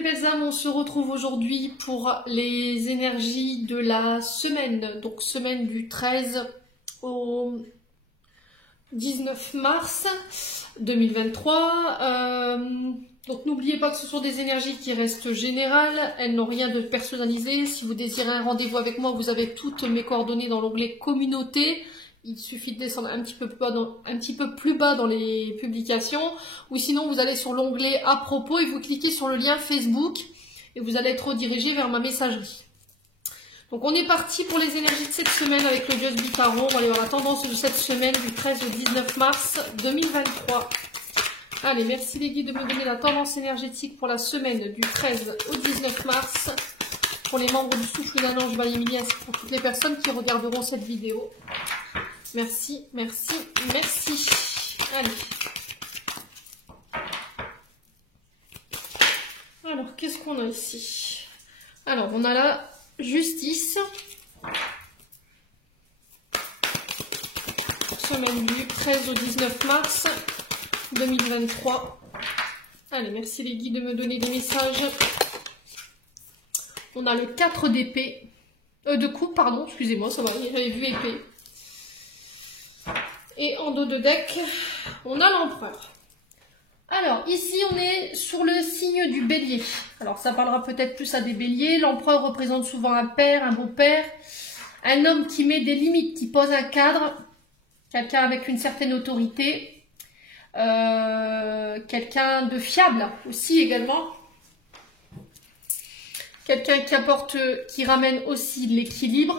mes belles âmes, on se retrouve aujourd'hui pour les énergies de la semaine, donc semaine du 13 au 19 mars 2023. Donc n'oubliez pas que ce sont des énergies qui restent générales, elles n'ont rien de personnalisé. Si vous désirez un rendez-vous avec moi, vous avez toutes mes coordonnées dans l'onglet communauté. Il suffit de descendre un petit peu plus bas dans les publications, ou sinon vous allez sur l'onglet à propos et vous cliquez sur le lien Facebook et vous allez être redirigé vers ma messagerie. Donc on est parti pour les énergies de cette semaine avec le Just Be Tarot. On va aller voir la tendance de cette semaine du 13 au 19 mars 2023. Allez, merci les guides de me donner la tendance énergétique pour la semaine du 13 au 19 mars pour les membres du Souffle d'un Ange Valémilien ainsi que pour toutes les personnes qui regarderont cette vidéo. Merci, merci, merci. Allez. Alors, qu'est-ce qu'on a ici? Alors, on a la justice. Semaine du 13 au 19 mars 2023. Allez, merci les guides de me donner des messages. On a le 4 d'épée. De coupe, pardon, excusez-moi, ça va, j'avais vu épée. Et en dos de deck, on a l'empereur. Alors, ici, on est sur le signe du bélier. Alors, ça parlera peut-être plus à des béliers. L'empereur représente souvent un père, un beau-père. Un homme qui met des limites, qui pose un cadre. Quelqu'un avec une certaine autorité. Quelqu'un de fiable aussi également. Quelqu'un qui apporte, qui ramène aussi l'équilibre.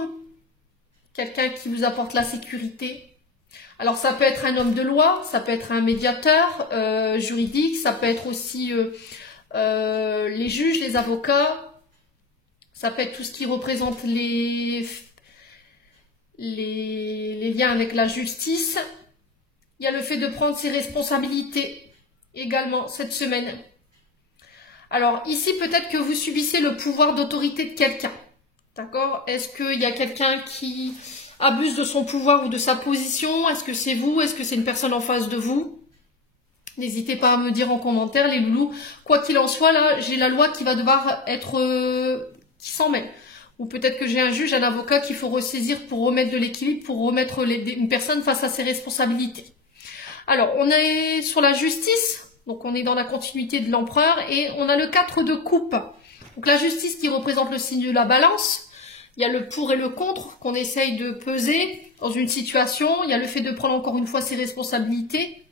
Quelqu'un qui vous apporte la sécurité. Alors ça peut être un homme de loi, ça peut être un médiateur juridique, ça peut être aussi les juges, les avocats, ça peut être tout ce qui représente les liens avec la justice. Il y a le fait de prendre ses responsabilités également cette semaine. Alors ici peut-être que vous subissez le pouvoir d'autorité de quelqu'un, d'accord? Est-ce qu'il y a quelqu'un qui abuse de son pouvoir ou de sa position? Est-ce que c'est vous? Est-ce que c'est une personne en face de vous? N'hésitez pas à me dire en commentaire, les loulous. Quoi qu'il en soit, là, j'ai la loi qui va devoir être... qui s'en mêle. Ou peut-être que j'ai un juge, un avocat qu'il faut ressaisir pour remettre de l'équilibre, pour remettre une personne face à ses responsabilités. Alors, on est sur la justice, donc on est dans la continuité de l'empereur, et on a le 4 de coupe. Donc la justice qui représente le signe de la balance. Il y a le pour et le contre qu'on essaye de peser dans une situation. Il y a le fait de prendre encore une fois ses responsabilités.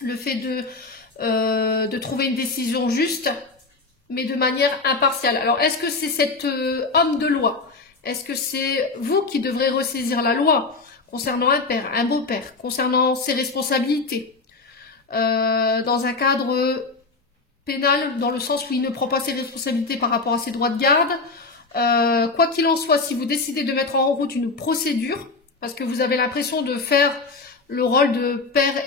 Le fait de trouver une décision juste, mais de manière impartiale. Alors, est-ce que c'est cet homme de loi? Est-ce que c'est vous qui devrez ressaisir la loi concernant un père, un beau-père, concernant ses responsabilités, dans un cadre pénal, dans le sens où il ne prend pas ses responsabilités par rapport à ses droits de garde? Quoi qu'il en soit, si vous décidez de mettre en route une procédure, parce que vous avez l'impression de faire le rôle de père,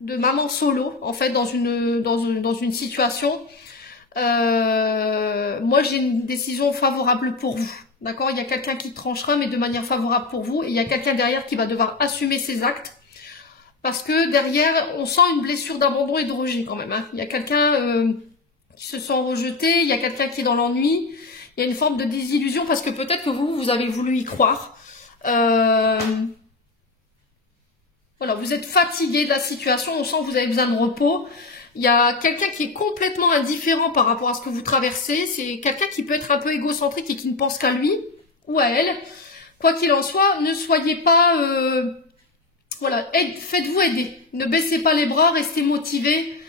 de maman solo, en fait, dans une situation, moi j'ai une décision favorable pour vous. D'accord? Il y a quelqu'un qui tranchera, mais de manière favorable pour vous, et il y a quelqu'un derrière qui va devoir assumer ses actes, parce que derrière, on sent une blessure d'abandon et de rejet quand même. Hein. Il y a quelqu'un qui se sent rejeté, il y a quelqu'un qui est dans l'ennui. Il y a une forme de désillusion parce que peut-être que vous avez voulu y croire. Voilà, vous êtes fatigué de la situation, on sent que vous avez besoin de repos. Il y a quelqu'un qui est complètement indifférent par rapport à ce que vous traversez. C'est quelqu'un qui peut être un peu égocentrique et qui ne pense qu'à lui ou à elle. Quoi qu'il en soit, ne soyez pas... voilà, faites-vous aider. Ne baissez pas les bras, restez motivés.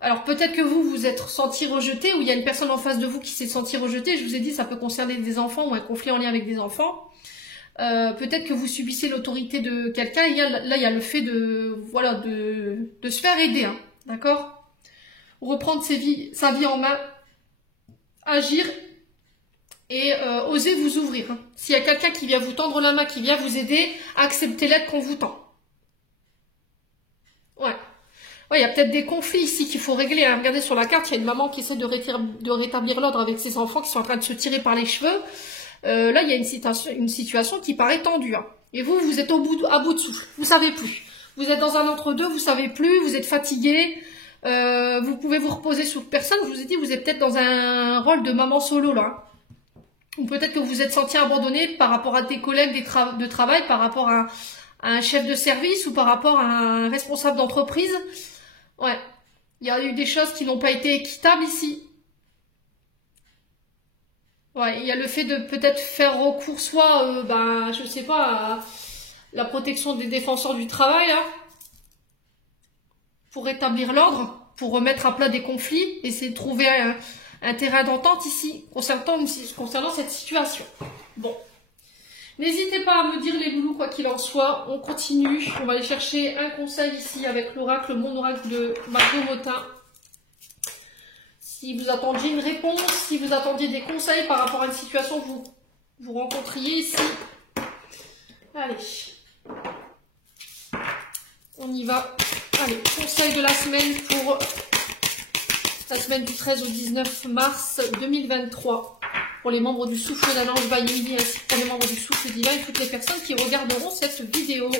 Alors peut-être que vous vous êtes senti rejeté ou il y a une personne en face de vous qui s'est senti rejetée. Je vous ai dit, ça peut concerner des enfants ou un conflit en lien avec des enfants. Peut-être que vous subissez l'autorité de quelqu'un. Là, il y a le fait de, voilà, de se faire aider, hein, d'accord? Reprendre sa vie en main, agir et oser vous ouvrir. Hein. S'il y a quelqu'un qui vient vous tendre la main, qui vient vous aider, acceptez l'aide qu'on vous tend. Ouais. Ouais, il y a peut-être des conflits ici qu'il faut régler. Hein. Regardez sur la carte, il y a une maman qui essaie de rétablir l'ordre avec ses enfants qui sont en train de se tirer par les cheveux. Là, il y a une situation qui paraît tendue. Hein. Et vous êtes à bout de souffle. Vous savez plus. Vous êtes dans un entre-deux, vous savez plus, vous êtes fatigué. Vous pouvez vous reposer sur personne. Je vous ai dit, vous êtes peut-être dans un rôle de maman solo là. Ou peut-être que vous vous êtes senti abandonné par rapport à tes collègues de travail, par rapport à un chef de service ou par rapport à un responsable d'entreprise. Ouais, il y a eu des choses qui n'ont pas été équitables ici. Ouais, il y a le fait de peut-être faire recours soit, je sais pas, à la protection des défenseurs du travail, là, pour rétablir l'ordre, pour remettre à plat des conflits, essayer de trouver un terrain d'entente ici, concernant cette situation. Bon. N'hésitez pas à me dire les loulous, quoi qu'il en soit. On continue. On va aller chercher un conseil ici avec l'oracle, mon oracle de Margot Motin. Si vous attendiez une réponse, si vous attendiez des conseils par rapport à une situation que vous rencontriez ici. Allez. On y va. Allez, conseil de la semaine pour la semaine du 13 au 19 mars 2023. Pour les membres du souffle d'un ange Bayindi, ainsi que pour les membres du souffle divin et toutes les personnes qui regarderont cette vidéo.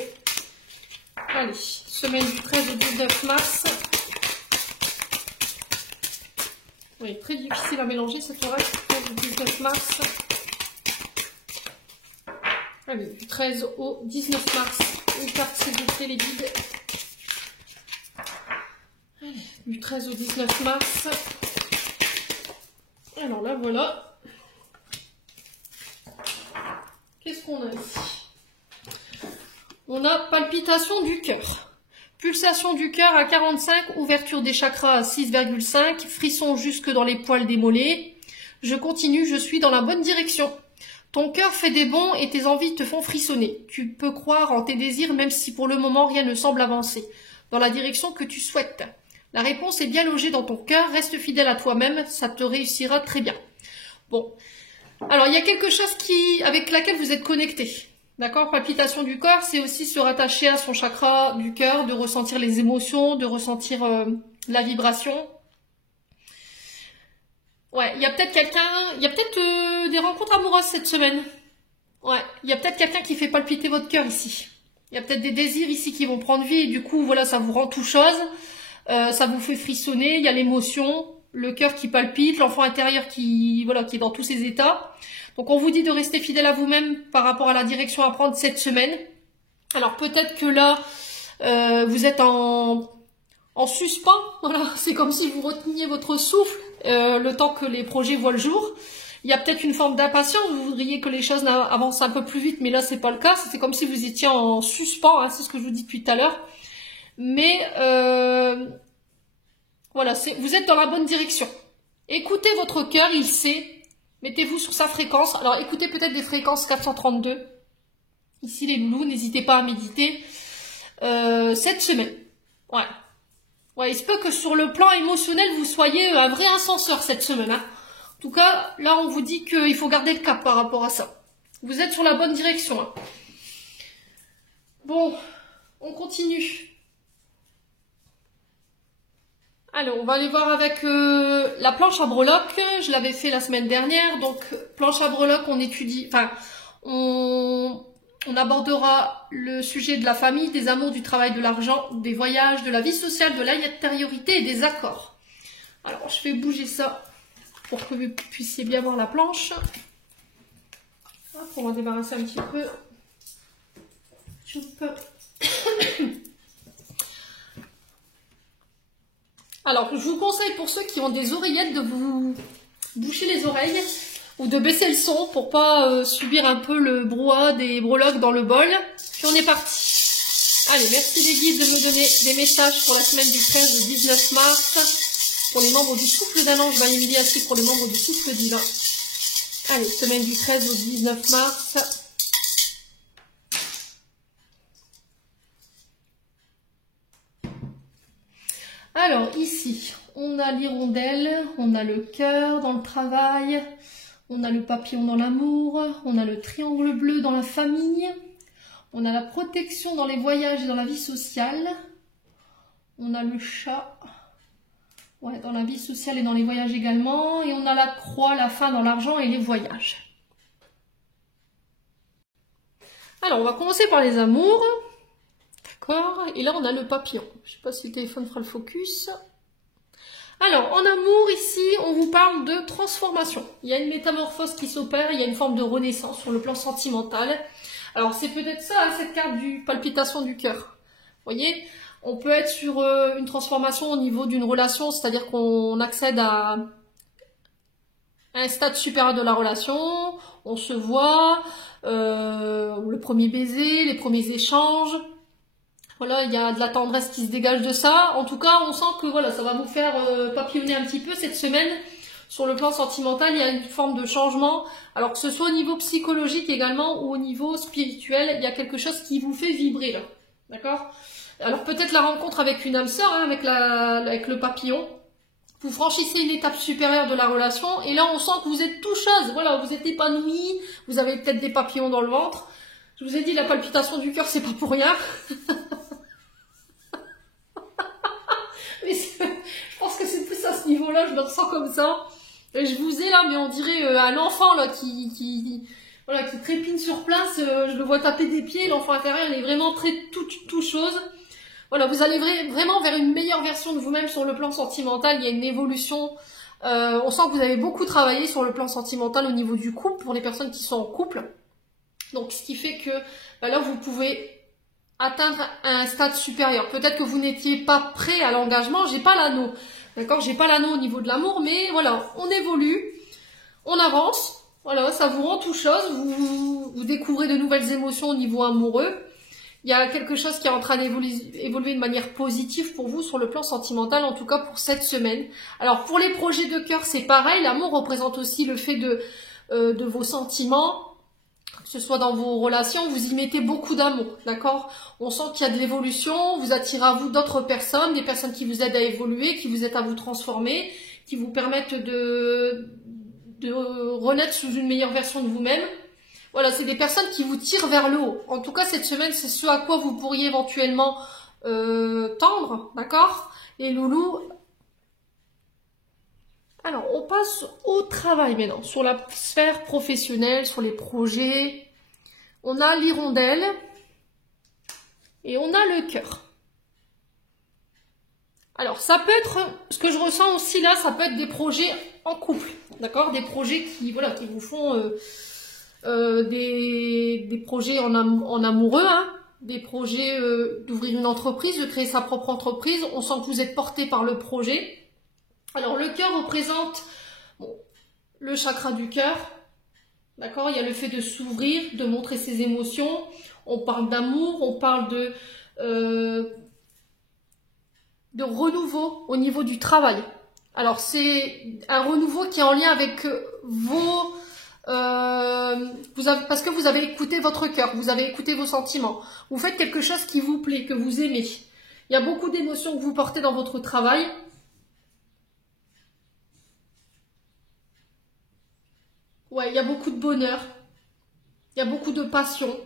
Allez, semaine du 13 au 19 mars. Oui, très difficile à mélanger cette oracle du 19 mars. Allez, du 13 au 19 mars. Une carte s'il vous plaît, les guides. Allez, du 13 au 19 mars. Alors là, voilà. Qu'est-ce qu'on a ici? On a palpitation du cœur. Pulsation du cœur à 45, ouverture des chakras à 6,5, frisson jusque dans les poils des mollets. Je continue, je suis dans la bonne direction. Ton cœur fait des bonds et tes envies te font frissonner. Tu peux croire en tes désirs même si pour le moment rien ne semble avancer dans la direction que tu souhaites. La réponse est bien logée dans ton cœur, reste fidèle à toi-même, ça te réussira très bien. Bon. Alors, il y a quelque chose avec laquelle vous êtes connecté. D'accord? Palpitation du corps, c'est aussi se rattacher à son chakra du cœur, de ressentir les émotions, de ressentir la vibration. Ouais, il y a peut-être des rencontres amoureuses cette semaine. Ouais, il y a peut-être quelqu'un qui fait palpiter votre cœur ici. Il y a peut-être des désirs ici qui vont prendre vie et du coup, voilà, ça vous rend tout chose. Ça vous fait frissonner, il y a l'émotion. Le cœur qui palpite, l'enfant intérieur qui est dans tous ses états. Donc on vous dit de rester fidèle à vous-même par rapport à la direction à prendre cette semaine. Alors peut-être que là, vous êtes en suspens. Voilà, c'est comme si vous reteniez votre souffle le temps que les projets voient le jour. Il y a peut-être une forme d'impatience. Vous voudriez que les choses avancent un peu plus vite, mais là c'est pas le cas. C'est comme si vous étiez en suspens. Hein, c'est ce que je vous dis depuis tout à l'heure. Mais voilà, vous êtes dans la bonne direction. Écoutez votre cœur, il sait. Mettez-vous sur sa fréquence. Alors, écoutez peut-être des fréquences 432. Ici, les loulous, n'hésitez pas à méditer. Cette semaine. Ouais. Ouais, il se peut que sur le plan émotionnel, vous soyez un vrai ascenseur cette semaine. Hein. En tout cas, là, on vous dit qu'il faut garder le cap par rapport à ça. Vous êtes sur la bonne direction. Hein. Bon, on continue. Alors, on va aller voir avec la planche à breloques. Je l'avais fait la semaine dernière. Donc, planche à breloques, on abordera le sujet de la famille, des amours, du travail, de l'argent, des voyages, de la vie sociale, de l'intériorité et des accords. Alors, je fais bouger ça pour que vous puissiez bien voir la planche. Hop, on va débarrasser un petit peu. Alors, je vous conseille pour ceux qui ont des oreillettes de vous boucher les oreilles ou de baisser le son pour pas subir un peu le brouhaha des breloques dans le bol. Puis on est parti. Allez, merci les guides de me donner des messages pour la semaine du 15 au 19 mars. Pour les membres du souffle d'un ange Bayindi ainsi que pour les membres du souffle divin. Allez, semaine du 13 au 19 mars. Alors ici, on a l'hirondelle, on a le cœur dans le travail, on a le papillon dans l'amour, on a le triangle bleu dans la famille, on a la protection dans les voyages et dans la vie sociale, on a le chat dans la vie sociale et dans les voyages également, et on a la croix, la fin dans l'argent et les voyages. Alors on va commencer par les amours. D'accord. Et là, on a le papillon. Je ne sais pas si le téléphone fera le focus. Alors, en amour, ici, on vous parle de transformation. Il y a une métamorphose qui s'opère, il y a une forme de renaissance sur le plan sentimental. Alors, c'est peut-être ça, hein, cette carte du palpitation du cœur. Vous voyez, on peut être sur une transformation au niveau d'une relation, c'est-à-dire qu'on accède à un stade supérieur de la relation, on se voit, le premier baiser, les premiers échanges. Voilà, il y a de la tendresse qui se dégage de ça. En tout cas, on sent que voilà, ça va vous faire papillonner un petit peu cette semaine. Sur le plan sentimental, il y a une forme de changement. Alors que ce soit au niveau psychologique également ou au niveau spirituel, il y a quelque chose qui vous fait vibrer là. D'accord? Alors peut-être la rencontre avec une âme sœur, hein, avec le papillon. Vous franchissez une étape supérieure de la relation et là on sent que vous êtes toucheuse. Voilà, vous êtes épanoui, vous avez peut-être des papillons dans le ventre. Je vous ai dit, la palpitation du cœur, c'est pas pour rien. Mais je pense que c'est plus à ce niveau-là, je me ressens comme ça. Et je vous ai là, mais on dirait un enfant là voilà, qui trépine sur place. Je le vois taper des pieds, l'enfant intérieur, il est vraiment très tout chose. Voilà, vous allez vraiment vers une meilleure version de vous-même sur le plan sentimental. Il y a une évolution. On sent que vous avez beaucoup travaillé sur le plan sentimental au niveau du couple, pour les personnes qui sont en couple. Donc, ce qui fait que là, vous pouvez atteindre un stade supérieur. Peut-être que vous n'étiez pas prêt à l'engagement. J'ai pas l'anneau, d'accord? J'ai pas l'anneau au niveau de l'amour, mais voilà, on évolue, on avance. Voilà, ça vous rend tout chose. Vous découvrez de nouvelles émotions au niveau amoureux. Il y a quelque chose qui est en train d'évoluer de manière positive pour vous sur le plan sentimental, en tout cas pour cette semaine. Alors pour les projets de cœur, c'est pareil. L'amour représente aussi le fait de vos sentiments, que ce soit dans vos relations, vous y mettez beaucoup d'amour, d'accord? On sent qu'il y a de l'évolution, vous attirez à vous d'autres personnes, des personnes qui vous aident à évoluer, qui vous aident à vous transformer, qui vous permettent de renaître sous une meilleure version de vous-même. Voilà, c'est des personnes qui vous tirent vers le haut. En tout cas, cette semaine, c'est ce à quoi vous pourriez éventuellement tendre, d'accord? Les loulous. Alors, on passe au travail maintenant, sur la sphère professionnelle, sur les projets. On a l'hirondelle et on a le cœur. Alors, ça peut être, ce que je ressens aussi là, ça peut être des projets en couple, d'accord? Des projets qui vous font des projets en amoureux, hein, des projets d'ouvrir une entreprise, de créer sa propre entreprise. On sent que vous êtes porté par le projet. Alors le cœur représente le chakra du cœur, d'accord? Il y a le fait de s'ouvrir, de montrer ses émotions. On parle d'amour, on parle de renouveau au niveau du travail. Alors c'est un renouveau qui est en lien avec parce que vous avez écouté votre cœur, vous avez écouté vos sentiments. Vous faites quelque chose qui vous plaît, que vous aimez. Il y a beaucoup d'émotions que vous portez dans votre travail. Ouais, il y a beaucoup de bonheur. Il y a beaucoup de passion.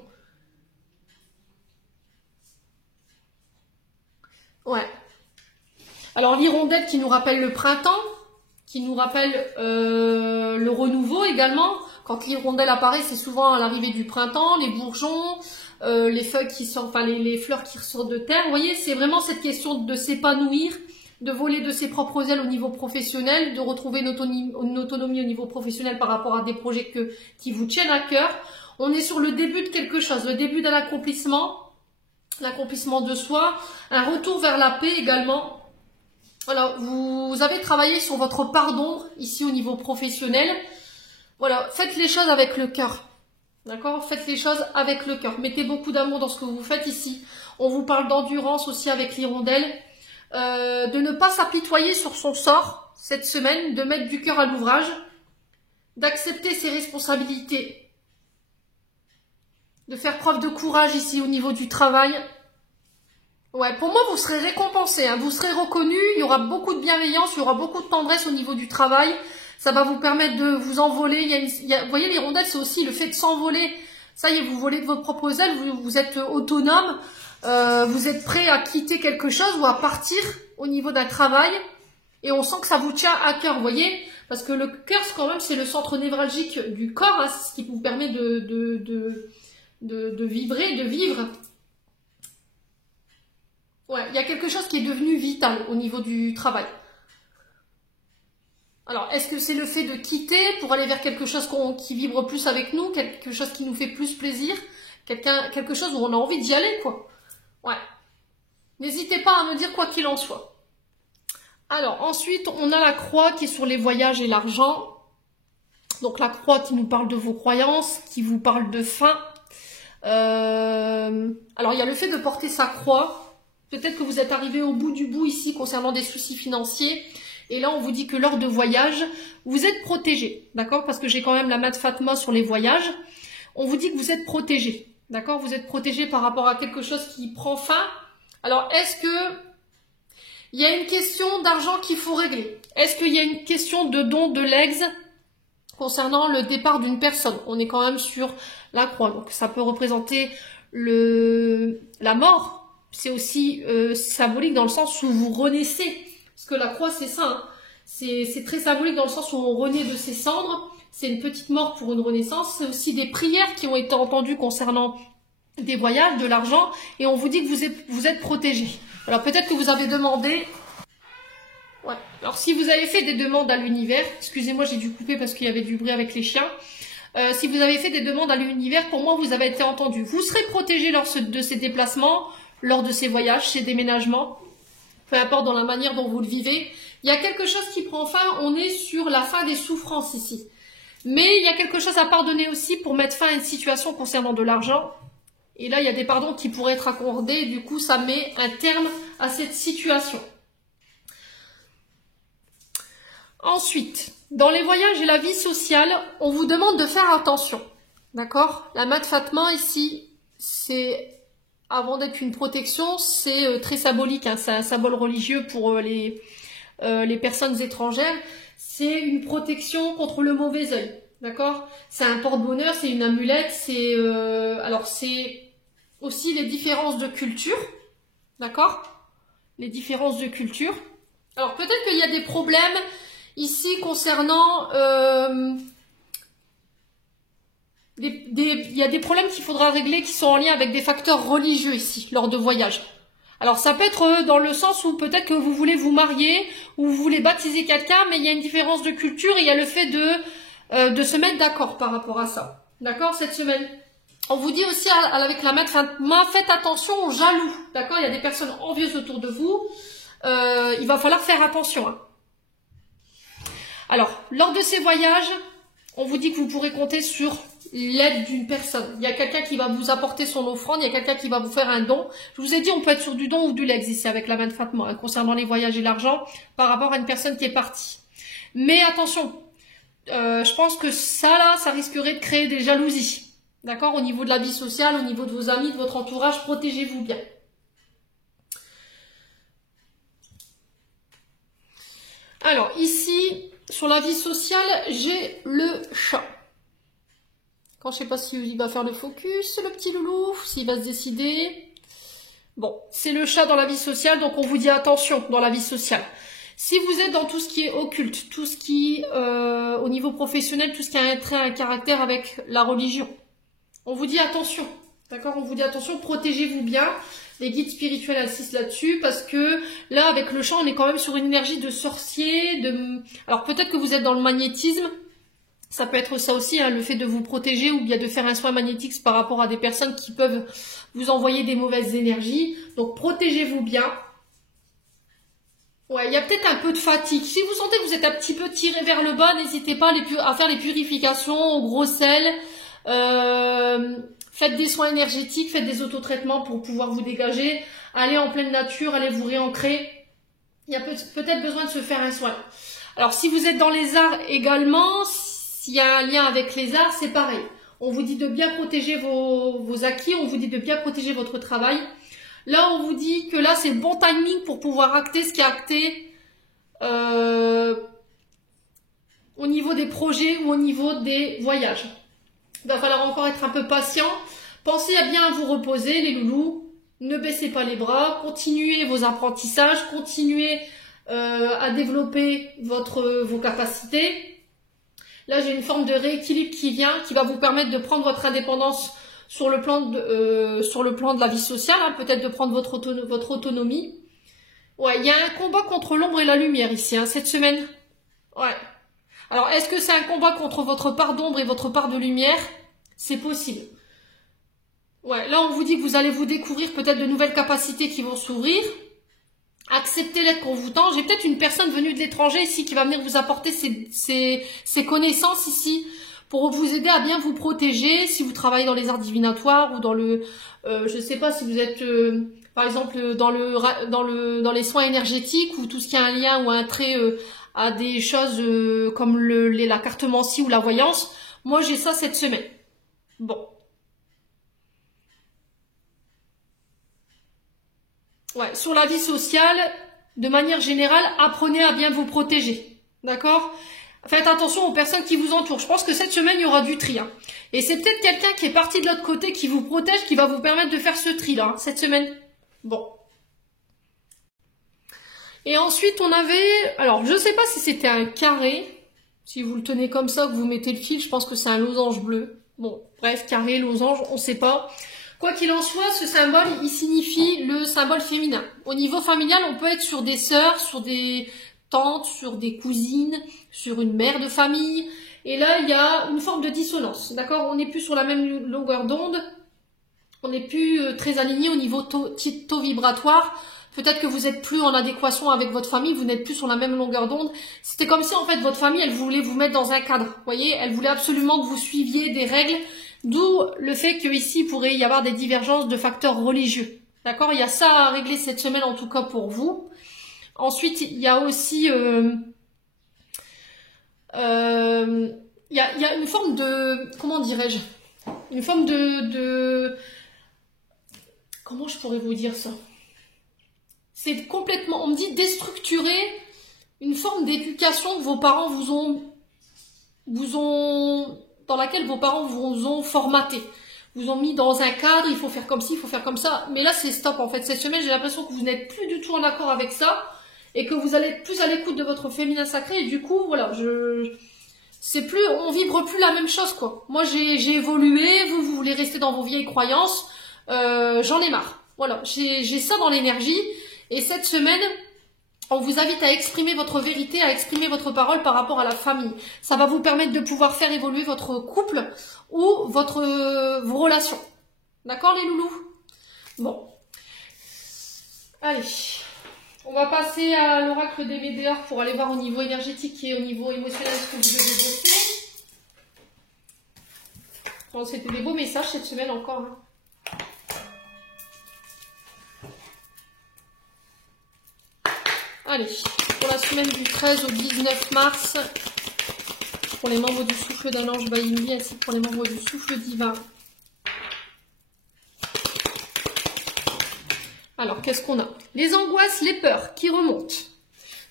Ouais. Alors l'hirondelle qui nous rappelle le printemps, qui nous rappelle le renouveau également. Quand l'hirondelle apparaît, c'est souvent à l'arrivée du printemps, les bourgeons, les feuilles qui sortent, enfin les fleurs qui ressortent de terre. Vous voyez, c'est vraiment cette question de s'épanouir, de voler de ses propres ailes au niveau professionnel, de retrouver une autonomie au niveau professionnel par rapport à des projets qui vous tiennent à cœur. On est sur le début de quelque chose, le début d'un accomplissement, l'accomplissement de soi, un retour vers la paix également. Voilà, vous avez travaillé sur votre part d'ombre ici au niveau professionnel. Voilà, faites les choses avec le cœur. D'accord? Faites les choses avec le cœur. Mettez beaucoup d'amour dans ce que vous faites ici. On vous parle d'endurance aussi avec l'hirondelle. De ne pas s'apitoyer sur son sort cette semaine, de mettre du cœur à l'ouvrage, d'accepter ses responsabilités, de faire preuve de courage ici au niveau du travail. Ouais, pour moi, vous serez récompensé, hein, vous serez reconnu, il y aura beaucoup de bienveillance, il y aura beaucoup de tendresse au niveau du travail. Ça va vous permettre de vous envoler. Vous voyez, les rondelles, c'est aussi le fait de s'envoler. Ça y est, vous volez de vos propres ailes, vous êtes autonome, vous êtes prêt à quitter quelque chose ou à partir au niveau d'un travail. Et on sent que ça vous tient à cœur, vous voyez. Parce que le cœur, quand même, c'est le centre névralgique du corps, hein, c'est ce qui vous permet de vibrer, de vivre. Ouais, il y a quelque chose qui est devenu vital au niveau du travail. Alors, est-ce que c'est le fait de quitter pour aller vers quelque chose qui vibre plus avec nous, quelque chose qui nous fait plus plaisir, quelque chose où on a envie d'y aller, quoi. Ouais. N'hésitez pas à me dire quoi qu'il en soit. Alors, ensuite, on a la croix qui est sur les voyages et l'argent. Donc, la croix qui nous parle de vos croyances, qui vous parle de fin. Alors, il y a le fait de porter sa croix. Peut-être que vous êtes arrivé au bout du bout ici concernant des soucis financiers. Et là, on vous dit que lors de voyage, vous êtes protégé. D'accord? Parce que j'ai quand même la main de Fatma sur les voyages. On vous dit que vous êtes protégé. D'accord? Vous êtes protégé par rapport à quelque chose qui prend fin. Alors, est-ce que il y a une question d'argent qu'il faut régler? Est-ce qu'il y a une question de don de legs concernant le départ d'une personne? On est quand même sur la croix. Donc, ça peut représenter la mort. C'est aussi symbolique dans le sens où vous renaissez. Parce que la croix, c'est ça. Hein. C'est très symbolique dans le sens où on renaît de ses cendres. C'est une petite mort pour une renaissance. C'est aussi des prières qui ont été entendues concernant des voyages, de l'argent. Et on vous dit que vous êtes protégé. Alors peut-être que vous avez demandé... Ouais. Alors si vous avez fait des demandes à l'univers... Excusez-moi, j'ai dû couper parce qu'il y avait du bruit avec les chiens. Si vous avez fait des demandes à l'univers, pour moi, vous avez été entendu. Vous serez protégé lors de ces déplacements, lors de ces voyages, ces déménagements. Peu importe dans la manière dont vous le vivez. Il y a quelque chose qui prend fin. On est sur la fin des souffrances ici. Mais il y a quelque chose à pardonner aussi pour mettre fin à une situation concernant de l'argent. Et là, il y a des pardons qui pourraient être accordés. Du coup, ça met un terme à cette situation. Ensuite, dans les voyages et la vie sociale, on vous demande de faire attention. D'accord? La main de Fatma ici, c'est... Avant d'être une protection, c'est très symbolique. Hein, c'est un symbole religieux pour les personnes étrangères. C'est une protection contre le mauvais œil. D'accord? C'est un porte-bonheur, c'est une amulette. Alors, c'est aussi les différences de culture. D'accord? Les différences de culture. Alors, peut-être qu'il y a des problèmes ici concernant... il y a des problèmes qu'il faudra régler qui sont en lien avec des facteurs religieux ici, lors de voyages. Alors, ça peut être dans le sens où peut-être que vous voulez vous marier, ou vous voulez baptiser quelqu'un, mais il y a une différence de culture et il y a le fait de se mettre d'accord par rapport à ça. D'accord, cette semaine? On vous dit aussi avec la main, faites attention aux jaloux. D'accord, il y a des personnes envieuses autour de vous. Il va falloir faire attention. Hein. Alors, lors de ces voyages, on vous dit que vous pourrez compter sur l'aide d'une personne. Il y a quelqu'un qui va vous apporter son offrande, il y a quelqu'un qui va vous faire un don. Je vous ai dit, on peut être sur du don ou du legs ici avec la main de Fatma, hein, concernant les voyages et l'argent, par rapport à une personne qui est partie. Mais attention, je pense que ça là, ça risquerait de créer des jalousies. D'accord? Au niveau de la vie sociale, au niveau de vos amis, de votre entourage, protégez-vous bien. Alors, ici, sur la vie sociale, j'ai le chat. Quand je sais pas s'il va faire le focus, le petit loulou, s'il va se décider. Bon, c'est le chat dans la vie sociale, donc on vous dit attention dans la vie sociale. Si vous êtes dans tout ce qui est occulte, tout ce qui, au niveau professionnel, tout ce qui a un trait, un caractère avec la religion, on vous dit attention. D'accord? On vous dit attention, protégez-vous bien. Les guides spirituels insistent là-dessus parce que là, avec le chat, on est quand même sur une énergie de sorcier. Alors peut-être que vous êtes dans le magnétisme. Ça peut être ça aussi, hein, le fait de vous protéger ou bien de faire un soin magnétique par rapport à des personnes qui peuvent vous envoyer des mauvaises énergies. Donc protégez-vous bien. Ouais, il y a peut-être un peu de fatigue. Si vous sentez que vous êtes un petit peu tiré vers le bas, n'hésitez pas à faire les purifications au gros sel. Faites des soins énergétiques, faites des autotraitements pour pouvoir vous dégager. Allez en pleine nature, allez vous réancrer. Il y a peut-être besoin de se faire un soin. Alors si vous êtes dans les arts également, s'il y a un lien avec les arts, c'est pareil. On vous dit de bien protéger vos acquis, on vous dit de bien protéger votre travail. Là, on vous dit que là, c'est le bon timing pour pouvoir acter ce qui est acté au niveau des projets ou au niveau des voyages. Il va falloir encore être un peu patient. Pensez à bien vous reposer, les loulous. Ne baissez pas les bras. Continuez vos apprentissages. Continuez à développer vos capacités. Là, j'ai une forme de rééquilibre qui vient, qui va vous permettre de prendre votre indépendance sur le plan de la vie sociale, hein, peut-être de prendre votre autonomie. Ouais, il y a un combat contre l'ombre et la lumière ici, hein, cette semaine. Ouais. Alors, est-ce que c'est un combat contre votre part d'ombre et votre part de lumière? C'est possible. Ouais, là, on vous dit que vous allez vous découvrir peut-être de nouvelles capacités qui vont s'ouvrir. Acceptez l'aide qu'on vous tend. J'ai peut-être une personne venue de l'étranger ici qui va venir vous apporter ses connaissances ici pour vous aider à bien vous protéger si vous travaillez dans les arts divinatoires ou dans le... je sais pas si vous êtes... par exemple, dans les soins énergétiques ou tout ce qui a un lien ou un trait à des choses comme la cartomancie ou la voyance. Moi, j'ai ça cette semaine. Bon. Ouais, sur la vie sociale, de manière générale, apprenez à bien vous protéger. D'accord? Faites attention aux personnes qui vous entourent. Je pense que cette semaine, il y aura du tri. Hein. Et c'est peut-être quelqu'un qui est parti de l'autre côté, qui vous protège, qui va vous permettre de faire ce tri-là, hein, cette semaine. Bon. Et ensuite, on avait... Alors, je ne sais pas si c'était un carré. Si vous le tenez comme ça, que vous mettez le fil, je pense que c'est un losange bleu. Bon, bref, carré, losange, on ne sait pas. Quoi qu'il en soit, ce symbole, il signifie le symbole féminin. Au niveau familial, on peut être sur des sœurs, sur des tantes, sur des cousines, sur une mère de famille. Et là, il y a une forme de dissonance. D'accord? On n'est plus sur la même longueur d'onde. On n'est plus très aligné au niveau taux vibratoire. Peut-être que vous êtes plus en adéquation avec votre famille, vous n'êtes plus sur la même longueur d'onde. C'était comme si, en fait, votre famille, elle voulait vous mettre dans un cadre. Vous voyez? Elle voulait absolument que vous suiviez des règles. D'où le fait qu'ici, il pourrait y avoir des divergences de facteurs religieux. D'accord? Il y a ça à régler cette semaine, en tout cas pour vous. Ensuite, il y a aussi... il y a une forme de... Comment dirais-je? Une forme de... Comment je pourrais vous dire ça? C'est complètement... On me dit déstructurer une forme d'éducation que vos parents vous ont dans laquelle vos parents vous ont formaté. Vous ont mis dans un cadre, il faut faire comme ci, il faut faire comme ça. Mais là, c'est stop, en fait. Cette semaine, j'ai l'impression que vous n'êtes plus du tout en accord avec ça et que vous allez être plus à l'écoute de votre féminin sacré. Et du coup, voilà, on vibre plus la même chose, quoi. Moi, j'ai évolué, vous voulez rester dans vos vieilles croyances. J'en ai marre. Voilà, j'ai ça dans l'énergie. Et cette semaine... On vous invite à exprimer votre vérité, à exprimer votre parole par rapport à la famille. Ça va vous permettre de pouvoir faire évoluer votre couple ou vos relations. D'accord les loulous? Bon. Allez. On va passer à l'oracle des Médéors pour aller voir au niveau énergétique et au niveau émotionnel ce que vous devez bosser. Bon, c'était des beaux messages cette semaine encore. Hein. Allez, pour la semaine du 13 au 19 mars, pour les membres du souffle d'un ange Baïmi, ainsi que pour les membres du souffle divin. Alors, qu'est-ce qu'on a? Les angoisses, les peurs qui remontent.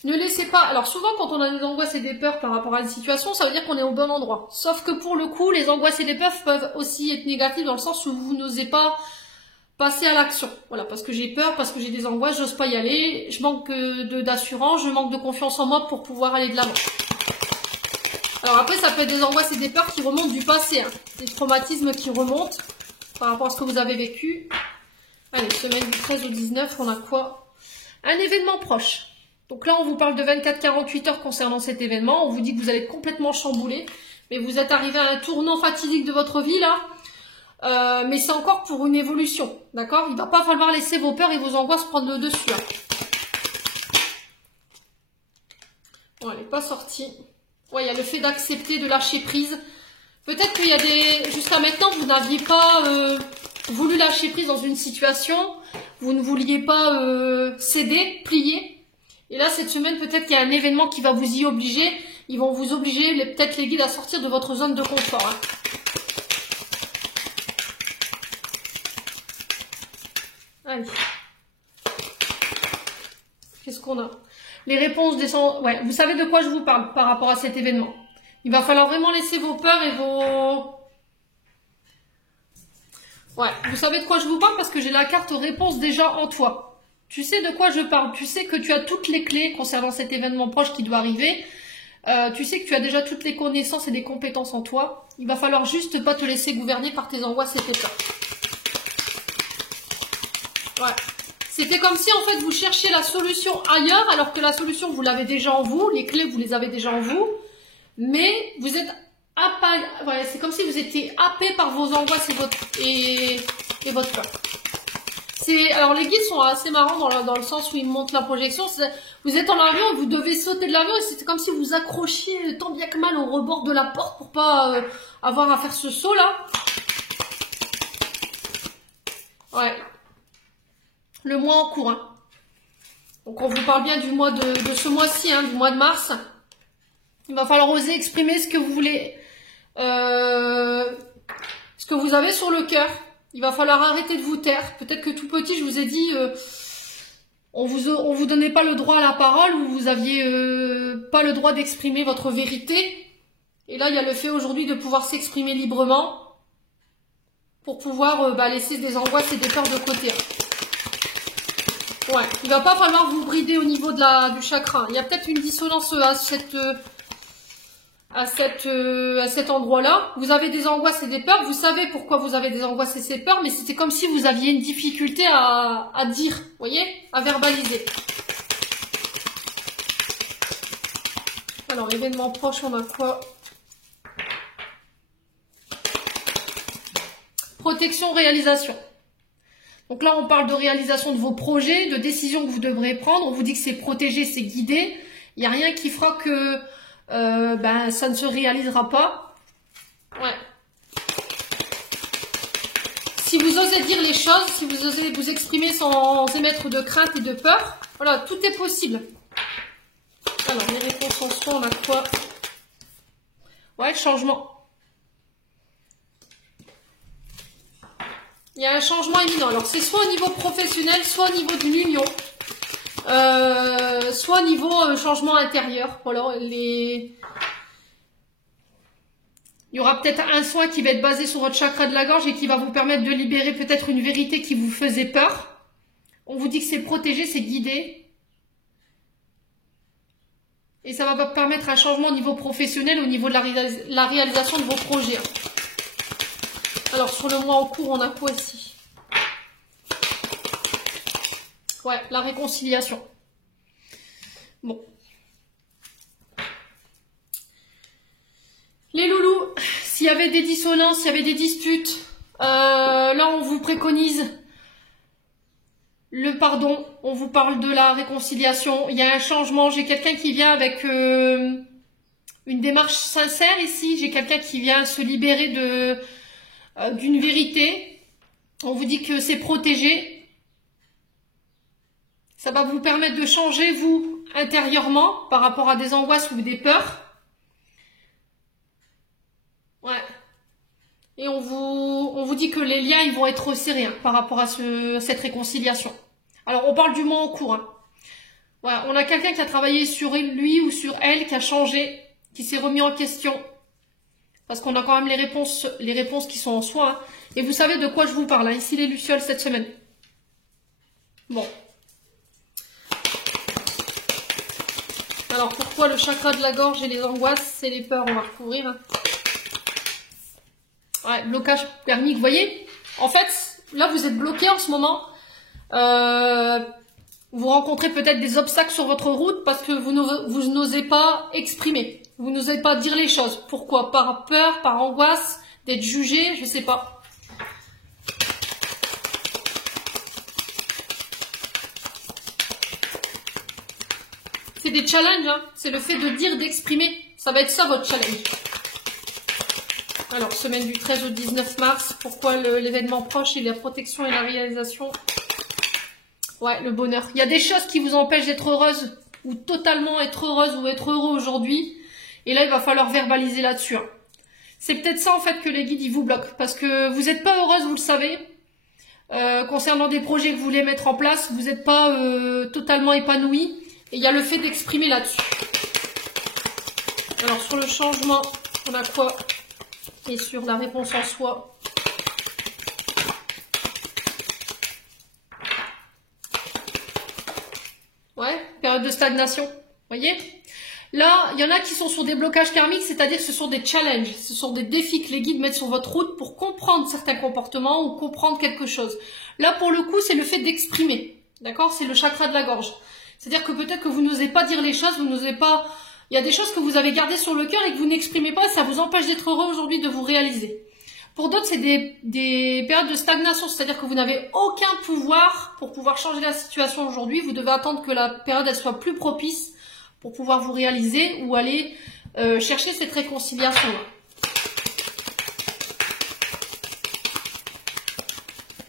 Ne laissez pas... Alors, souvent, quand on a des angoisses et des peurs par rapport à une situation, ça veut dire qu'on est au bon endroit. Sauf que pour le coup, les angoisses et les peurs peuvent aussi être négatives dans le sens où vous n'osez pas... passer à l'action. Voilà, parce que j'ai peur, parce que j'ai des angoisses, j'ose pas y aller, je manque d'assurance, je manque de confiance en moi pour pouvoir aller de l'avant. Alors après, ça peut être des angoisses et des peurs qui remontent du passé, hein. Des traumatismes qui remontent par rapport à ce que vous avez vécu. Allez, semaine du 13 au 19, on a quoi? Un événement proche. Donc là, on vous parle de 24-48 heures concernant cet événement. On vous dit que vous allez être complètement chamboulé, mais vous êtes arrivé à un tournant fatidique de votre vie, là. Mais c'est encore pour une évolution, d'accord? Il ne va pas falloir laisser vos peurs et vos angoisses prendre le dessus. Hein. Bon, elle n'est pas sortie. Ouais, il y a le fait d'accepter, de lâcher prise. Peut-être qu'il y a des... Jusqu'à maintenant, vous n'aviez pas voulu lâcher prise dans une situation. Vous ne vouliez pas céder, plier. Et là, cette semaine, peut-être qu'il y a un événement qui va vous y obliger. Ils vont vous obliger, peut-être les guides, à sortir de votre zone de confort. Hein. Allez. Qu'est-ce qu'on a? Les réponses descendent. Ouais, vous savez de quoi je vous parle par rapport à cet événement. Il va falloir vraiment laisser vos peurs et vos... Ouais, vous savez de quoi je vous parle parce que j'ai la carte réponse déjà en toi. Tu sais de quoi je parle. Tu sais que tu as toutes les clés concernant cet événement proche qui doit arriver. Tu sais que tu as déjà toutes les connaissances et les compétences en toi. Il va falloir juste pas te laisser gouverner par tes angoisses et tes peurs. Ouais. C'était comme si en fait vous cherchiez la solution ailleurs alors que la solution vous l'avez déjà en vous, les clés vous les avez déjà en vous, mais vous êtes voilà, c'est comme si vous étiez happé par vos angoisses et votre peur. Alors les guides sont assez marrants dans le sens où ils montrent la projection. Vous êtes en avion, vous devez sauter de l'avion et c'est comme si vous accrochiez tant bien que mal au rebord de la porte pour pas avoir à faire ce saut là. Ouais. Le mois en cours. Hein. Donc on vous parle bien du mois de ce mois-ci, hein, du mois de mars. Il va falloir oser exprimer ce que vous voulez, ce que vous avez sur le cœur. Il va falloir arrêter de vous taire. Peut-être que tout petit, je vous ai dit, on vous donnait pas le droit à la parole ou vous aviez pas le droit d'exprimer votre vérité. Et là, il y a le fait aujourd'hui de pouvoir s'exprimer librement pour pouvoir laisser des angoisses et des peurs de côté. Ouais, il va pas falloir vous brider au niveau du chakra. Il y a peut-être une dissonance à cet endroit-là. Vous avez des angoisses et des peurs. Vous savez pourquoi vous avez des angoisses et ces peurs, mais c'était comme si vous aviez une difficulté à dire, vous voyez, à verbaliser. Alors, événement proche, on a quoi? Protection, réalisation. Donc là, on parle de réalisation de vos projets, de décisions que vous devrez prendre. On vous dit que c'est protégé, c'est guidé. Il n'y a rien qui fera que ça ne se réalisera pas. Ouais. Si vous osez dire les choses, si vous osez vous exprimer sans émettre de crainte et de peur, voilà, tout est possible. Alors, les réponses en soi, on a quoi? Ouais, changement. Il y a un changement imminent. Alors, c'est soit au niveau professionnel, soit au niveau d'une union, soit au niveau changement intérieur. Voilà, il y aura peut-être un soin qui va être basé sur votre chakra de la gorge et qui va vous permettre de libérer peut-être une vérité qui vous faisait peur. On vous dit que c'est protégé, c'est guidé. Et ça va permettre un changement au niveau professionnel, au niveau de la réalisation de vos projets. Alors, sur le mois en cours, on a quoi ici? Ouais, la réconciliation. Bon. Les loulous, s'il y avait des dissonances, s'il y avait des disputes, là, on vous préconise le pardon. On vous parle de la réconciliation. Il y a un changement. J'ai quelqu'un qui vient avec une démarche sincère ici. J'ai quelqu'un qui vient se libérer d'une vérité. On vous dit que c'est protégé. Ça va vous permettre de changer, vous, intérieurement, par rapport à des angoisses ou des peurs. Ouais. Et on vous dit que les liens, ils vont être resserrés hein, par rapport à cette réconciliation. Alors, on parle du mois en cours. Hein. Voilà, on a quelqu'un qui a travaillé sur lui ou sur elle, qui a changé, qui s'est remis en question. Parce qu'on a quand même les réponses qui sont en soi. Hein. Et vous savez de quoi je vous parle, hein, ici les lucioles cette semaine. Bon. Alors pourquoi le chakra de la gorge et les angoisses et les peurs, on va recouvrir. Hein. Ouais, blocage karmique, vous voyez. En fait, là vous êtes bloqué en ce moment. Vous rencontrez peut-être des obstacles sur votre route parce que vous n'osez pas exprimer. Vous n'osez pas dire les choses. Pourquoi? Par peur, par angoisse, d'être jugé, je sais pas. C'est des challenges, hein. C'est le fait de dire, d'exprimer. Ça va être ça votre challenge. Alors, semaine du 13 au 19 mars, pourquoi l'événement proche et la protection et la réalisation? Ouais, le bonheur. Il y a des choses qui vous empêchent d'être heureuse ou totalement être heureuse ou être heureux aujourd'hui. Et là, il va falloir verbaliser là-dessus. Hein. C'est peut-être ça, en fait, que les guides, ils vous bloquent. Parce que vous n'êtes pas heureuse, vous le savez. Concernant des projets que vous voulez mettre en place, vous n'êtes pas totalement épanoui. Et il y a le fait d'exprimer là-dessus. Alors, sur le changement, on a quoi? Et sur la réponse en soi. Ouais, période de stagnation. Vous voyez? Là, il y en a qui sont sur des blocages karmiques, c'est-à-dire que ce sont des challenges, ce sont des défis que les guides mettent sur votre route pour comprendre certains comportements ou comprendre quelque chose. Là, pour le coup, c'est le fait d'exprimer. D'accord? C'est le chakra de la gorge. C'est-à-dire que peut-être que vous n'osez pas dire les choses, vous n'osez pas Il y a des choses que vous avez gardées sur le cœur et que vous n'exprimez pas, ça vous empêche d'être heureux aujourd'hui, de vous réaliser. Pour d'autres, c'est des périodes de stagnation, c'est-à-dire que vous n'avez aucun pouvoir pour pouvoir changer la situation aujourd'hui. Vous devez attendre que la période elle soit plus propice pour pouvoir vous réaliser ou aller chercher cette réconciliation-là.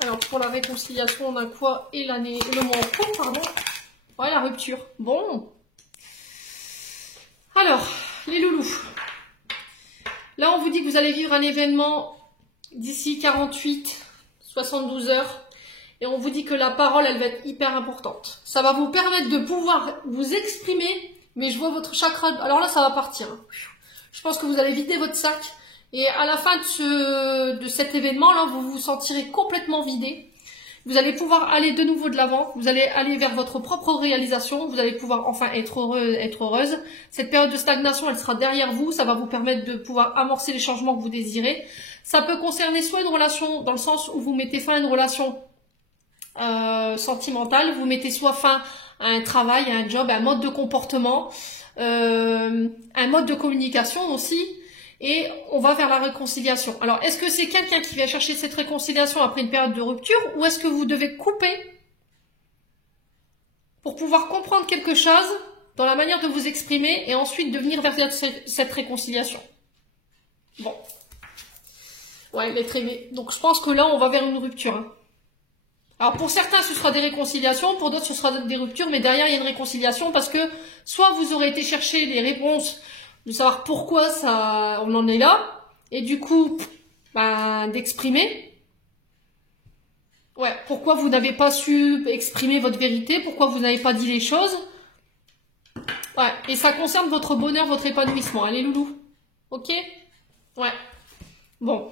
Alors, pour la réconciliation, on a quoi? Et l'année, le mois en cours, pardon. Ouais, la rupture. Bon. Alors, les loulous. Là, on vous dit que vous allez vivre un événement d'ici 48, 72 heures. Et on vous dit que la parole, elle va être hyper importante. Ça va vous permettre de pouvoir vous exprimer. Mais je vois votre chakra. Alors là, ça va partir. Je pense que vous allez vider votre sac. Et à la fin de cet événement-là, vous vous sentirez complètement vidé. Vous allez pouvoir aller de nouveau de l'avant. Vous allez aller vers votre propre réalisation. Vous allez pouvoir enfin être heureux, être heureuse. Cette période de stagnation, elle sera derrière vous. Ça va vous permettre de pouvoir amorcer les changements que vous désirez. Ça peut concerner soit une relation dans le sens où vous mettez fin à une relation sentimentale. Vous mettez soit fin à un travail, à un job, à un mode de comportement, un mode de communication aussi. Et on va vers la réconciliation. Alors, est-ce que c'est quelqu'un qui va chercher cette réconciliation après une période de rupture ou est-ce que vous devez couper pour pouvoir comprendre quelque chose dans la manière de vous exprimer et ensuite de venir vers cette réconciliation? Bon. Ouais, l'être aimé. Donc, je pense que là, on va vers une rupture. Hein. Alors, pour certains, ce sera des réconciliations. Pour d'autres, ce sera des ruptures. Mais derrière, il y a une réconciliation parce que soit vous aurez été chercher les réponses de savoir pourquoi ça, on en est là, et du coup, d'exprimer. Ouais, pourquoi vous n'avez pas su exprimer votre vérité, pourquoi vous n'avez pas dit les choses. Ouais, et ça concerne votre bonheur, votre épanouissement. Allez, loulou. Ok? Ouais. Bon.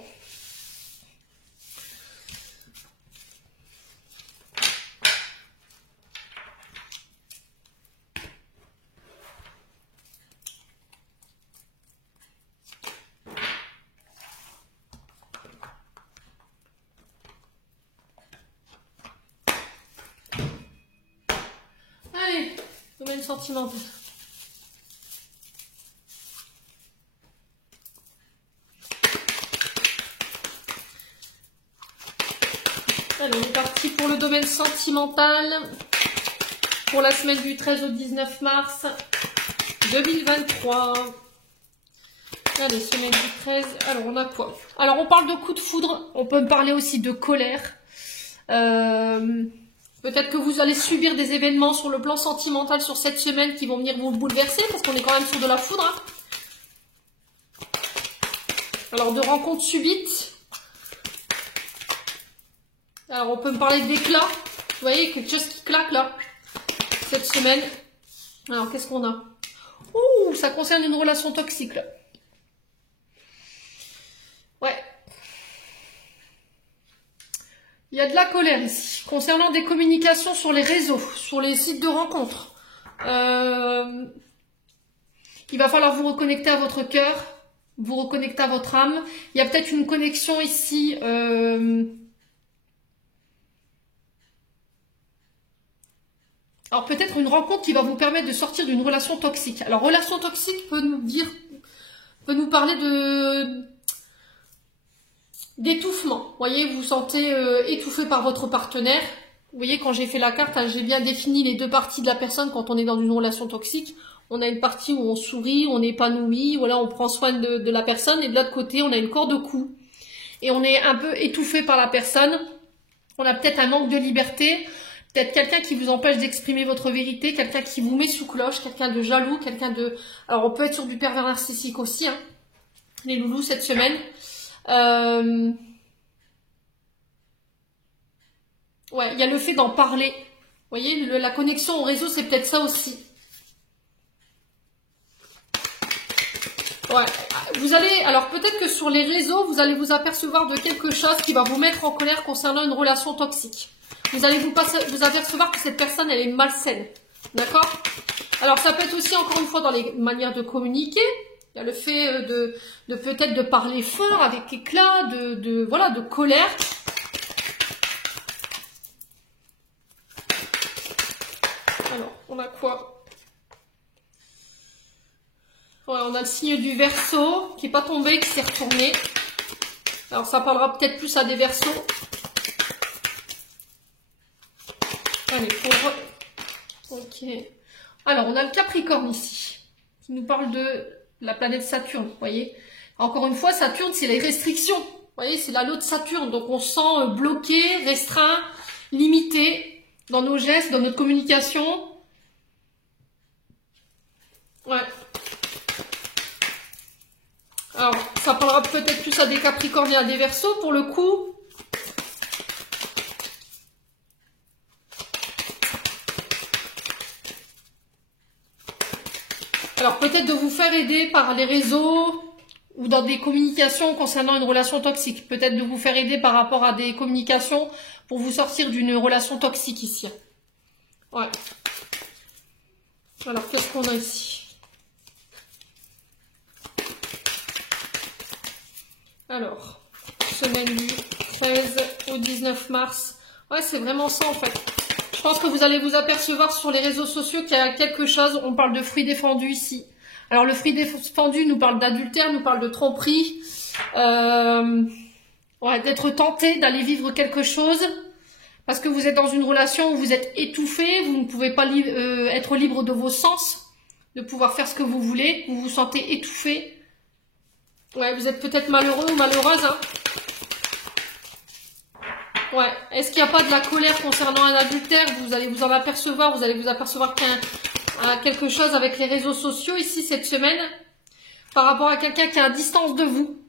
Allez, domaine sentimental. Allez, on est parti pour le domaine sentimental pour la semaine du 13 au 19 mars 2023. Allez, semaine du 13. Alors, on a quoi? Alors, on parle de coup de foudre. On peut parler aussi de colère. Peut-être que vous allez subir des événements sur le plan sentimental sur cette semaine qui vont venir vous bouleverser parce qu'on est quand même sur de la foudre. Hein. Alors, de rencontres subites. Alors, on peut me parler d'éclat. Vous voyez, quelque chose qui claque là, cette semaine. Alors, qu'est-ce qu'on a? Ouh, ça concerne une relation toxique là. Ouais. Il y a de la colère ici, concernant des communications sur les réseaux, sur les sites de rencontres. Il va falloir vous reconnecter à votre cœur, vous reconnecter à votre âme. Il y a peut-être une connexion ici. Alors peut-être une rencontre qui va vous permettre de sortir d'une relation toxique. Alors relation toxique peut nous parler d'étouffement. Vous voyez, vous vous sentez étouffé par votre partenaire. Vous voyez, quand j'ai fait la carte, hein, j'ai bien défini les deux parties de la personne quand on est dans une relation toxique. On a une partie où on sourit, on est épanoui, voilà, on prend soin de la personne. Et de l'autre côté, on a une corde au cou. Et on est un peu étouffé par la personne. On a peut-être un manque de liberté. Peut-être quelqu'un qui vous empêche d'exprimer votre vérité. Quelqu'un qui vous met sous cloche. Quelqu'un de jaloux. Quelqu'un de... Alors, on peut être sur du pervers narcissique aussi, hein, les loulous, cette semaine. Ouais, il y a le fait d'en parler. Vous voyez, la connexion au réseau, c'est peut-être ça aussi. Ouais, vous allez, alors peut-être que sur les réseaux, vous allez vous apercevoir de quelque chose qui va vous mettre en colère concernant une relation toxique. Vous allez vous apercevoir que cette personne, elle est malsaine. D'accord? Alors ça peut être aussi, encore une fois, dans les manières de communiquer. Il y a le fait de peut-être de parler fort, avec éclat, voilà, de colère. Alors, on a quoi? Ouais, on a le signe du Verseau qui n'est pas tombé, qui s'est retourné. Alors ça parlera peut-être plus à des Verseaux. Allez, ok. Alors on a le Capricorne ici, qui nous parle de la planète Saturne, vous voyez. Encore une fois, Saturne, c'est les restrictions. Vous voyez, c'est l'anneau de Saturne. Donc on se sent bloqué, restreint, limité dans nos gestes, dans notre communication. Ouais. Alors, ça parlera peut-être plus à des Capricornes et à des Verseaux pour le coup. Alors, peut-être de vous faire aider par les réseaux ou dans des communications concernant une relation toxique. Peut-être de vous faire aider par rapport à des communications pour vous sortir d'une relation toxique ici. Ouais. Alors, qu'est-ce qu'on a ici ? Alors, semaine du 13 au 19 mars. Ouais, c'est vraiment ça en fait. Je pense que vous allez vous apercevoir sur les réseaux sociaux qu'il y a quelque chose. On parle de fruits défendus ici. Alors, le fruit défendu nous parle d'adultère, nous parle de tromperie. Ouais, d'être tenté d'aller vivre quelque chose. Parce que vous êtes dans une relation où vous êtes étouffé. Vous ne pouvez pas être libre de vos sens. De pouvoir faire ce que vous voulez. Vous vous sentez étouffé. Ouais, vous êtes peut-être malheureux ou malheureuse, hein. Ouais, est-ce qu'il n'y a pas de la colère concernant un adultère? Vous allez vous en apercevoir, qu'il y a quelque chose avec les réseaux sociaux ici cette semaine, par rapport à quelqu'un qui est à distance de vous.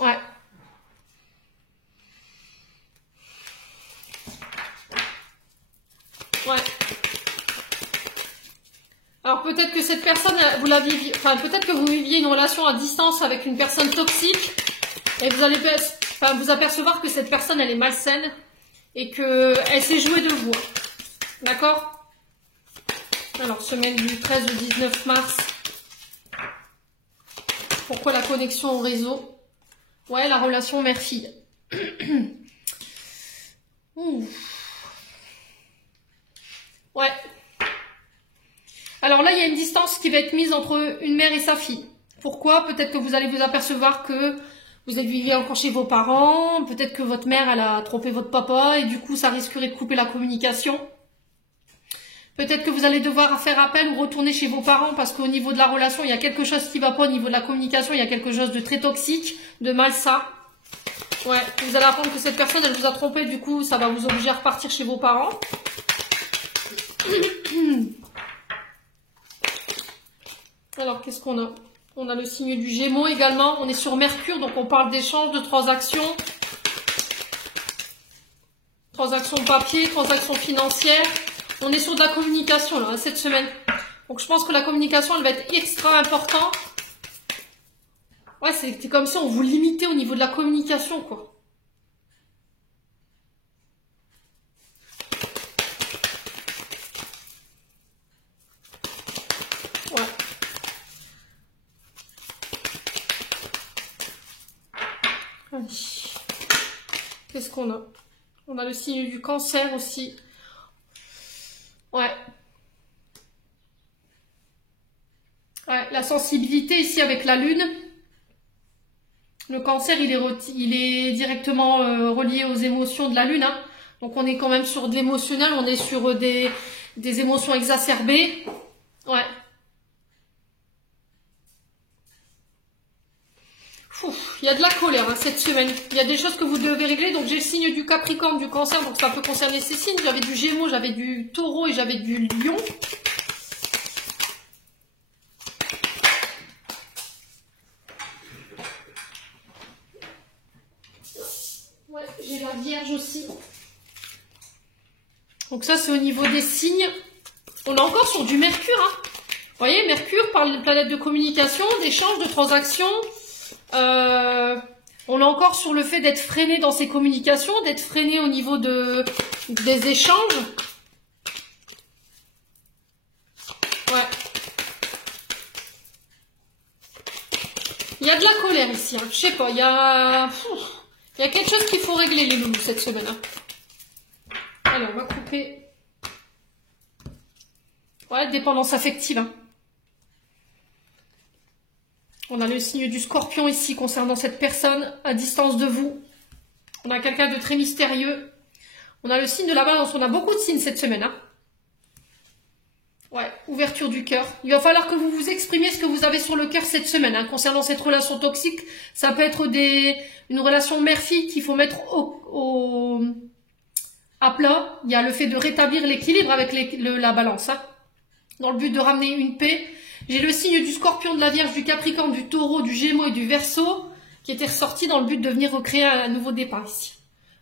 Ouais. Ouais. Alors peut-être que cette personne, peut-être que vous viviez une relation à distance avec une personne toxique et vous allez vous apercevoir que cette personne elle est malsaine et qu'elle s'est jouée de vous. D'accord? Alors semaine du 13 au 19 mars. Pourquoi la connexion au réseau? Ouais, la relation mère-fille. Ouais. Alors là, il y a une distance qui va être mise entre une mère et sa fille. Pourquoi? Peut-être que vous allez vous apercevoir que vous êtes viviez encore chez vos parents, peut-être que votre mère, elle a trompé votre papa et du coup, ça risquerait de couper la communication. Peut-être que vous allez devoir faire appel ou retourner chez vos parents parce qu'au niveau de la relation, il y a quelque chose qui va pas, au niveau de la communication, il y a quelque chose de très toxique, de malsain. Ouais, vous allez apprendre que cette personne, elle vous a trompé, du coup, ça va vous obliger à repartir chez vos parents. Alors, qu'est-ce qu'on a? On a le signe du Gémeaux également. On est sur Mercure, donc on parle d'échange, de transactions. Transactions papier, transactions financières. On est sur de la communication là, cette semaine. Donc je pense que la communication, elle va être extra importante. Ouais, c'est comme si on vous limitait au niveau de la communication, quoi. Ouais. Allez. Qu'est-ce qu'on a? On a le signe du Cancer aussi. Ouais. Ouais, la sensibilité ici avec la Lune. Le Cancer, il est directement relié aux émotions de la Lune, hein. Donc on est quand même sur de l'émotionnel, on est sur des émotions exacerbées. Ouais. Il y a de la colère hein, cette semaine. Il y a des choses que vous devez régler. Donc j'ai le signe du Capricorne, du Cancer, donc ça peut concerner ces signes. J'avais du Gémeaux, j'avais du Taureau et j'avais du Lion. Ouais, j'ai la Vierge aussi. Donc ça c'est au niveau des signes. On est encore sur du Mercure. Hein. Vous voyez, Mercure parle de planète de communication, d'échange, de transactions. On est encore sur le fait d'être freiné dans ses communications, d'être freiné au niveau des échanges. Ouais. Il y a de la colère ici, hein. Je sais pas, il y a quelque chose qu'il faut régler les loulous cette semaine. Hein. Allez, on va couper. Ouais, dépendance affective. Hein. On a le signe du Scorpion ici concernant cette personne à distance de vous. On a quelqu'un de très mystérieux. On a le signe de la Balance. On a beaucoup de signes cette semaine. Hein. Ouais, ouverture du cœur. Il va falloir que vous vous exprimiez ce que vous avez sur le cœur cette semaine. Hein. Concernant cette relation toxique, ça peut être une relation mère-fille qu'il faut mettre à plat. Il y a le fait de rétablir l'équilibre avec la Balance. Hein. Dans le but de ramener une paix. J'ai le signe du Scorpion, de la Vierge, du Capricorne, du Taureau, du Gémeaux et du Verseau qui était ressorti dans le but de venir recréer un nouveau départ ici.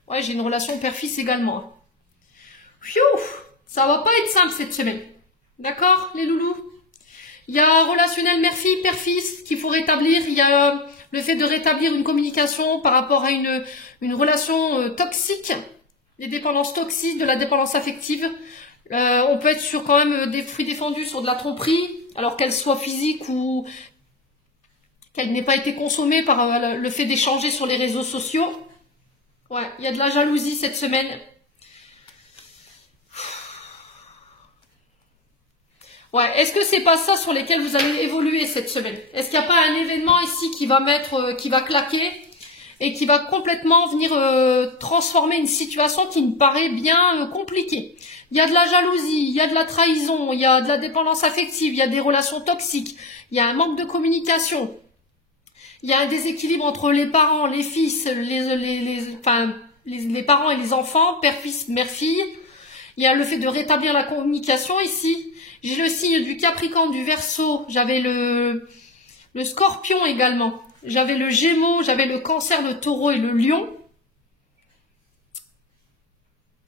Ouais, j'ai une relation père-fils également. Hein. Pfiou, ça va pas être simple cette semaine. D'accord, les loulous? Il y a relationnel mère-fille, père-fils qu'il faut rétablir. Il y a le fait de rétablir une communication par rapport à une relation toxique, des dépendances toxiques, de la dépendance affective. On peut être sur quand même des fruits défendus sur de la tromperie, alors qu'elle soit physique ou qu'elle n'ait pas été consommée par le fait d'échanger sur les réseaux sociaux. Ouais, il y a de la jalousie cette semaine. Ouais, est-ce que c'est pas ça sur lesquels vous allez évoluer cette semaine? Est-ce qu'il n'y a pas un événement ici qui va claquer et qui va complètement venir transformer une situation qui me paraît bien compliquée? Il y a de la jalousie, il y a de la trahison, il y a de la dépendance affective, il y a des relations toxiques, il y a un manque de communication, il y a un déséquilibre entre les parents, les fils, les parents et les enfants, père-fils, mère-fille. Il y a le fait de rétablir la communication ici. J'ai le signe du Capricorne, du Verseau, j'avais le Scorpion également. J'avais le Gémeaux, j'avais le Cancer, le Taureau et le Lion.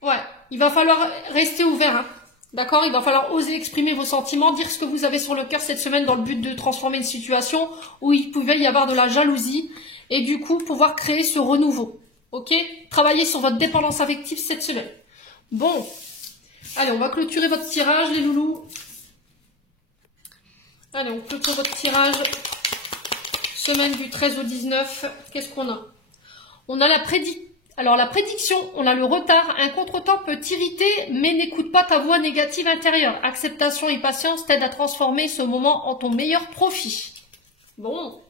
Ouais, il va falloir rester ouvert, hein. D'accord? Il va falloir oser exprimer vos sentiments, dire ce que vous avez sur le cœur cette semaine dans le but de transformer une situation où il pouvait y avoir de la jalousie et du coup pouvoir créer ce renouveau. Ok? Travaillez sur votre dépendance affective cette semaine. Bon, allez, on va clôturer votre tirage, les loulous. Allez, on clôture votre tirage. Semaine du 13 au 19. Qu'est-ce qu'on a? On a la prédiction. Alors, la prédiction, on a le retard. Un contretemps peut t'irriter, mais n'écoute pas ta voix négative intérieure. Acceptation et patience t'aident à transformer ce moment en ton meilleur profit. Bon.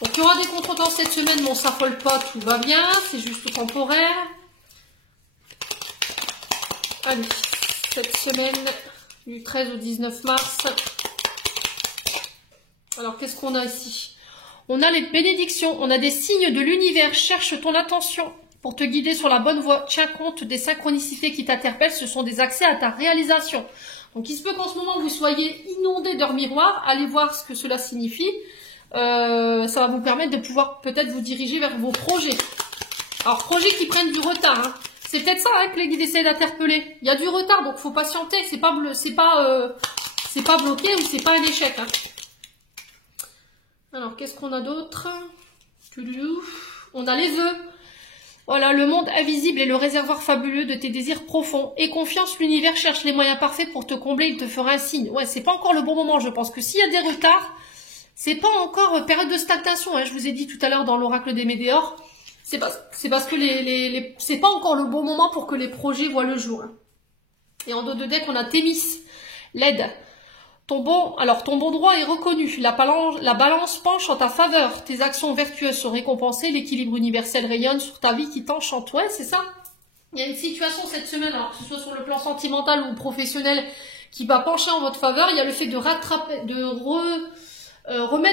Donc, il y aura des contretemps cette semaine, mais on s'affole pas, tout va bien. C'est juste temporaire. Allez, cette semaine du 13 au 19 mars. Alors, qu'est-ce qu'on a ici? On a les bénédictions, on a des signes de l'univers. Cherche ton attention pour te guider sur la bonne voie. Tiens compte des synchronicités qui t'interpellent. Ce sont des accès à ta réalisation. Donc, il se peut qu'en ce moment, vous soyez inondé d'heures miroirs. Allez voir ce que cela signifie. Ça va vous permettre de pouvoir peut-être vous diriger vers vos projets. Alors, projets qui prennent du retard. Hein. C'est peut-être ça hein, que les guides essaient d'interpeller. Il y a du retard, donc il faut patienter. C'est pas bloqué ou c'est pas un échec. Hein. Alors, qu'est-ce qu'on a d'autre? On a les vœux. Voilà, le monde invisible est le réservoir fabuleux de tes désirs profonds. Et confiance, l'univers cherche les moyens parfaits pour te combler, il te fera un signe. Ouais, c'est pas encore le bon moment, je pense que s'il y a des retards, c'est pas encore période de stagnation. Hein, je vous ai dit tout à l'heure dans l'oracle des Météores. C'est parce que c'est pas encore le bon moment pour que les projets voient le jour. Hein. Et en dos de deck, on a Thémis, l'aide. Ton bon droit est reconnu, la balance penche en ta faveur, tes actions vertueuses sont récompensées, l'équilibre universel rayonne sur ta vie qui t'enchante. Ouais, c'est ça. Il y a une situation cette semaine, alors que ce soit sur le plan sentimental ou professionnel, qui va pencher en votre faveur. Il y a le fait de remettre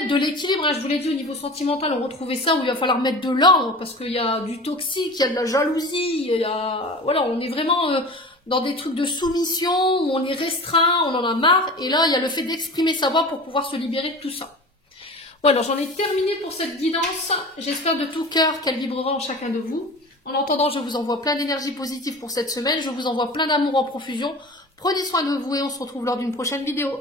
de l'équilibre. Hein, je vous l'ai dit, au niveau sentimental, on retrouvait ça où il va falloir mettre de l'ordre, parce qu'il y a du toxique, il y a de la jalousie, voilà, on est vraiment... dans des trucs de soumission, où on est restreint, on en a marre, et là, il y a le fait d'exprimer sa voix pour pouvoir se libérer de tout ça. Voilà, j'en ai terminé pour cette guidance. J'espère de tout cœur qu'elle vibrera en chacun de vous. En attendant, je vous envoie plein d'énergie positive pour cette semaine. Je vous envoie plein d'amour en profusion. Prenez soin de vous et on se retrouve lors d'une prochaine vidéo.